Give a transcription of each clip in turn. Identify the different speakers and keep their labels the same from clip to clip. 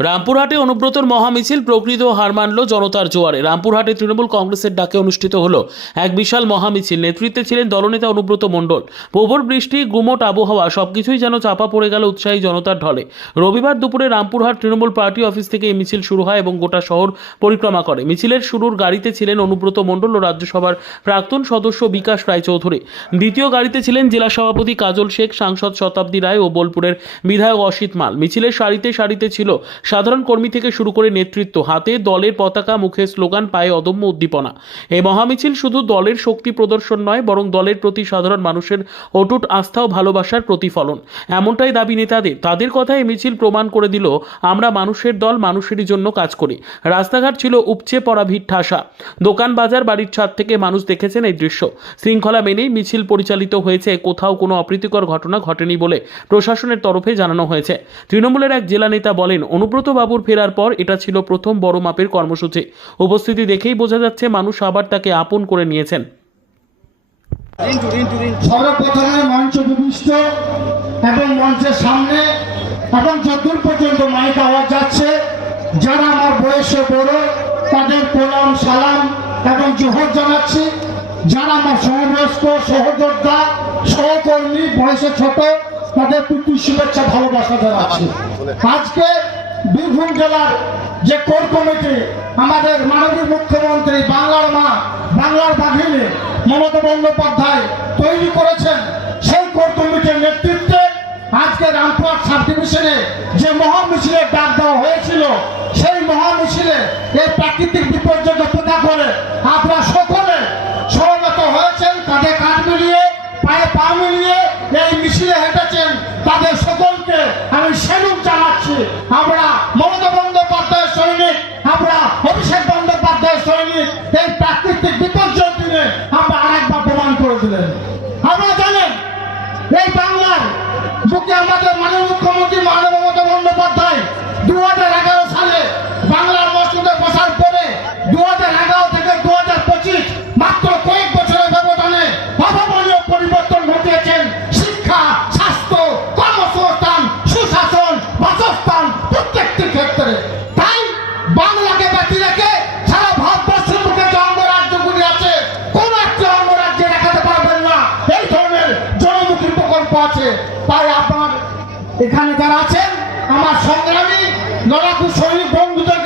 Speaker 1: রামপুরহাটে অনুব্রতর মহামিছিল প্রকৃত হার মানল জনতার জোয়ারে। রামপুরহাটে তৃণমূল কংগ্রেসের ডাকে অনুষ্ঠিত হলো এক বিশাল মহামিছিল। নেতৃত্বে ছিলেন দলনেতা অনুব্রত মণ্ডল। প্রবল বৃষ্টি, গুমট আবহাওয়া, সবকিছুই যেন চাপা পড়ে গেল উৎসাহী জনতার ঢলে। রবিবার দুপুরে রামপুরহাট তৃণমূল পার্টি অফিস থেকে এই মিছিল শুরু হয় এবং গোটা শহর পরিক্রমা করে। মিছিলের শুরুর গাড়িতে ছিলেন অনুব্রত মণ্ডল ও রাজ্যসভার প্রাক্তন সদস্য বিকাশ রায়চৌধুরী। দ্বিতীয় গাড়িতে ছিলেন জেলা সভাপতি কাজল শেখ, সাংসদ শতাব্দী রায় ও বোলপুরের বিধায়ক অসিত মাল। মিছিলের সারিতে সারিতে ছিল সাধারণ কর্মী থেকে শুরু করে নেতৃত্ব, হাতে দলের পতাকা, মুখে স্লোগান, পায়ে অদম্য উদ্দীপনা। এই মহামিছিল শুধু দলের শক্তি প্রদর্শন নয়, বরং দলের প্রতি সাধারণ মানুষের অটুট আস্থা ও ভালোবাসার প্রতিফলন। এমনটাই দাবি নেতাদের। তাদের কথায় এই মিছিল প্রমাণ করে দিল, আমরা মানুষের দল, মানুষেরই জন্য কাজ করি। রাস্তাঘাট ছিল উপচে পড়া ভিড় ঠাসা। দোকান, বাজার, বাড়ির ছাদ থেকে মানুষ দেখেছেন এই দৃশ্য। শৃঙ্খলা মেনেই মিছিল পরিচালিত হয়েছে। কোথাও কোনো অপ্রীতিকর ঘটনা ঘটেনি বলে প্রশাসনের তরফে জানানো হয়েছে। তৃণমূলের এক জেলা নেতা বলেন অনুব্রত বাবুর ফেরার পর এটা ছিল প্রথম বড় মাপের কর্মসূচি। উপস্থিতি দেখেই বোঝা যাচ্ছে মানুষ আবার তাকে আপন করে নিয়েছেন।
Speaker 2: যারা আমার বয়সে বড়, তাদের প্রণাম, সালাম এবং জোহর জানাচ্ছি। যারা আমার সমবয়স্ক, সহযোদ্ধা, সহকর্মী, বয়সে ছোট, তাদের প্রীতি, শুভেচ্ছা, ভালোবাসা জানাচ্ছি। আজকে বীরভূম জেলার যে কোর কমিটি, আমাদের মাননীয় মুখ্যমন্ত্রী বাংলার মা, বাংলার বাঘিনী মমতা বন্দ্যোপাধ্যায় তৈরি করেছেন সেই কোর কমিটির নেতৃত্বে আজকে রামপুরহাট সাব ডিভিশনে যে মহা মিছিলের ডাক দেওয়া হয়েছিল, সেই মহা মিছিলে এই প্রাকৃতিক বিপর্যয় উপেক্ষা করে আপনারা সকলে সমবেত হয়েছেন, কাঁধে কাঁধ মিলিয়ে, পায়ে পা মিলিয়ে এই মিছিলে হেঁটেছেন। তাদের সকলকে আমি সেলুট জানাচ্ছি। আমরা মমতা বন্দ্যোপাধ্যায়ের সৈনিক, আমরা অভিষেক বন্দ্যোপাধ্যায়ের সৈনিক, এই প্রাকৃতিক বিপর্যয় দিনে আমরা আরেকবার প্রমাণ করে দিলেন। আপনারা জানেন এই বাংলার বুকে আমাদের মাননীয় মুখ্যমন্ত্রী মাননীয় আছে তাই আপনার এখানে যারা আছেন আমার সংগ্রামী লড়াকু সৈনিক বন্ধুদেরকে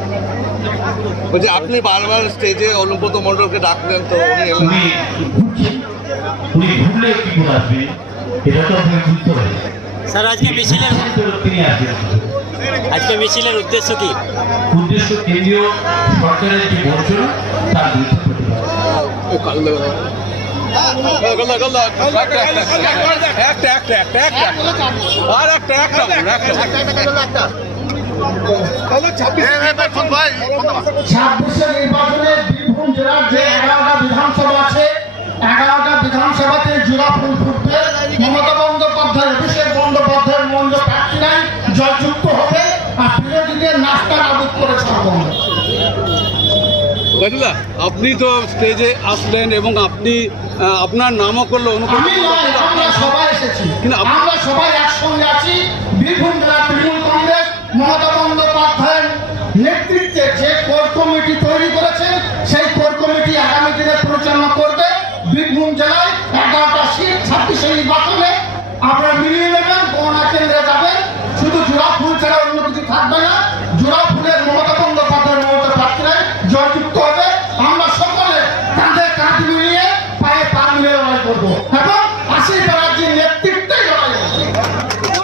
Speaker 3: বলছি আপনি বারবার স্টেজে অনুব্রত মণ্ডলকে ডাকলেন তো উনি
Speaker 4: স্যার আজকে মিছিলের আজকে মিছিলের উদ্দেশ্য কি?
Speaker 5: উদ্দেশ্য কেন্দ্রীয় সরকারের যে বঞ্চনা তার বিরুদ্ধে
Speaker 3: একটা, একটা, একটা, একটা। আর একটা, একটা, একটা, একটা।
Speaker 2: ছাব্বিশে নির্বাচনে বীরভূম জেলার যে এগারোটা বিধানসভা আছে এগারোটা বিধানসভাতে জোড়া ফুল ফুটবে। মমতা বন্দ্যোপাধ্যায় অভিষেক বন্দ্যোপাধ্যায়ের মঞ্চ প্রার্থী নাই জয়যুক্ত হবে আর বিরোধীদের নাস্তা নাবুদ করে ছাড়বো আমরা।
Speaker 3: আপনি তো স্টেজে আসলেন এবং আপনি আপনার নামও করল
Speaker 2: আমরা সবাই এসেছি।
Speaker 3: কিন্তু
Speaker 2: আমরা সবাই একসঙ্গে আছি fazer coisas.